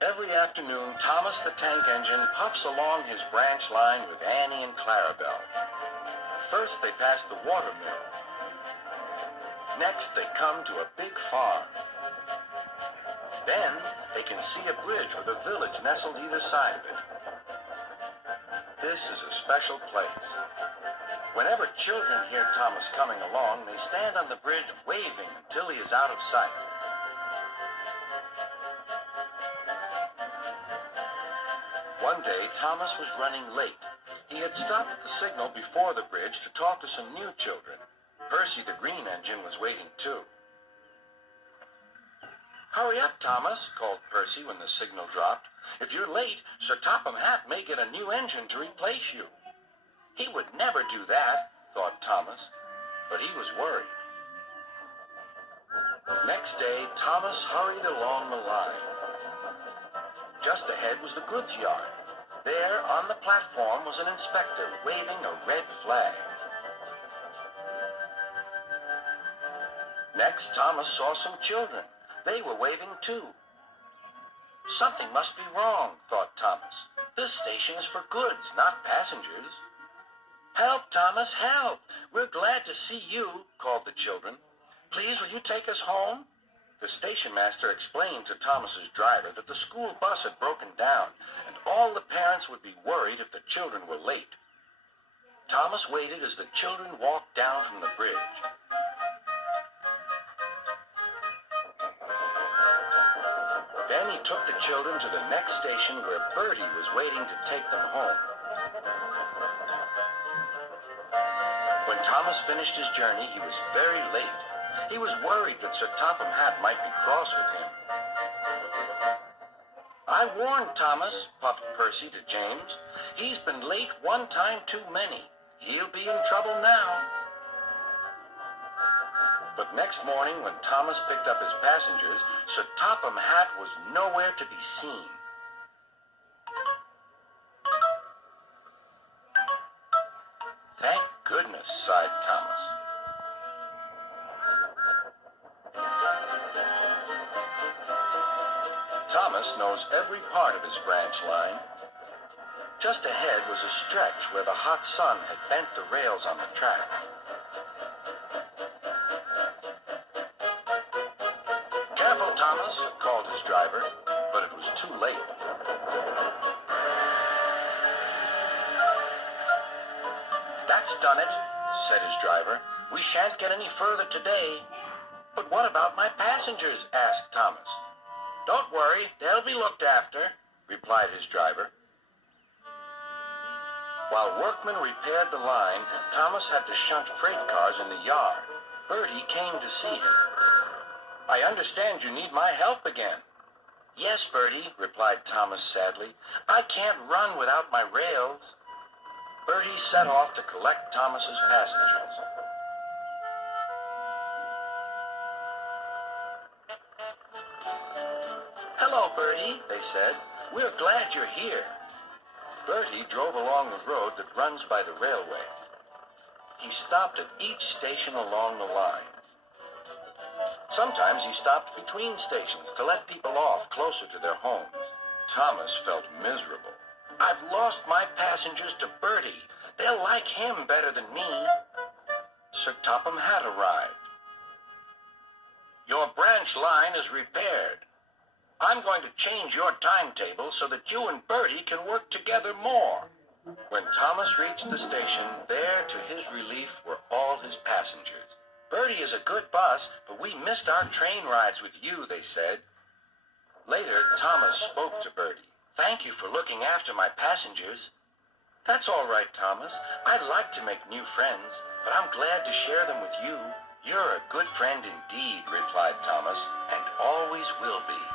Every afternoon, Thomas the Tank Engine puffs along his branch line with Annie and Clarabelle. First, they pass the water mill. Next, they come to a big farm. Then, they can see a bridge with a village nestled either side of it. This is a special place. Whenever children hear Thomas coming along, they stand on the bridge waving until he is out of sight. One day, Thomas was running late. He had stopped at the signal before the bridge to talk to some new children. Percy the Green Engine was waiting too. "Hurry up, Thomas," called Percy when the signal dropped. "If you're late, Sir Topham Hatt may get a new engine to replace you." He would never do that, thought Thomas, but he was worried. Next day, Thomas hurried along the line. Just ahead was the goods yard. There, on the platform, was an inspector waving a red flag. Next, Thomas saw some children. They were waving too. Something must be wrong, thought Thomas. This station is for goods, not passengers. "Help, Thomas, help! We're glad to see you," called the children. "Please, will you take us home?" The station master explained to Thomas's driver that the school bus had broken down, and all the parents would be worried if the children were late. Thomas waited as the children walked down from the bridge. Then he took the children to the next station where Bertie was waiting to take them home. When Thomas finished his journey, he was very late. He was worried that Sir Topham Hatt might be cross with him. "I warned Thomas," puffed Percy to James. "He's been late one time too many. He'll be in trouble now." But next morning, when Thomas picked up his passengers, Sir Topham Hatt was nowhere to be seen. "Thank goodness," sighed Thomas. Thomas knows every part of his branch line. Just ahead was a stretch where the hot sun had bent the rails on the track. "Careful, Thomas," called his driver, but it was too late. "That's done it," said his driver. "We shan't get any further today." "But what about my passengers?" asked Thomas. "Don't worry, they'll be looked after," replied his driver. While workmen repaired the line, Thomas had to shunt freight cars in the yard. Bertie came to see him. "I understand you need my help again." "Yes, Bertie," replied Thomas sadly. "I can't run without my rails." Bertie set off to collect Thomas's passengers. "Hello, Bertie," they said. "We're glad you're here." Bertie drove along the road that runs by the railway. He stopped at each station along the line. Sometimes he stopped between stations to let people off closer to their homes. Thomas felt miserable. "I've lost my passengers to Bertie. They'll like him better than me." Sir Topham Hatt arrived. "Your branch line is repaired. I'm going to change your timetable so that you and Bertie can work together more." When Thomas reached the station, there, to his relief, were all his passengers. "Bertie is a good bus, but we missed our train rides with you," they said. Later, Thomas spoke to Bertie. "Thank you for looking after my passengers." "That's all right, Thomas. I'd like to make new friends, but I'm glad to share them with you." "You're a good friend indeed," replied Thomas, "and always will be."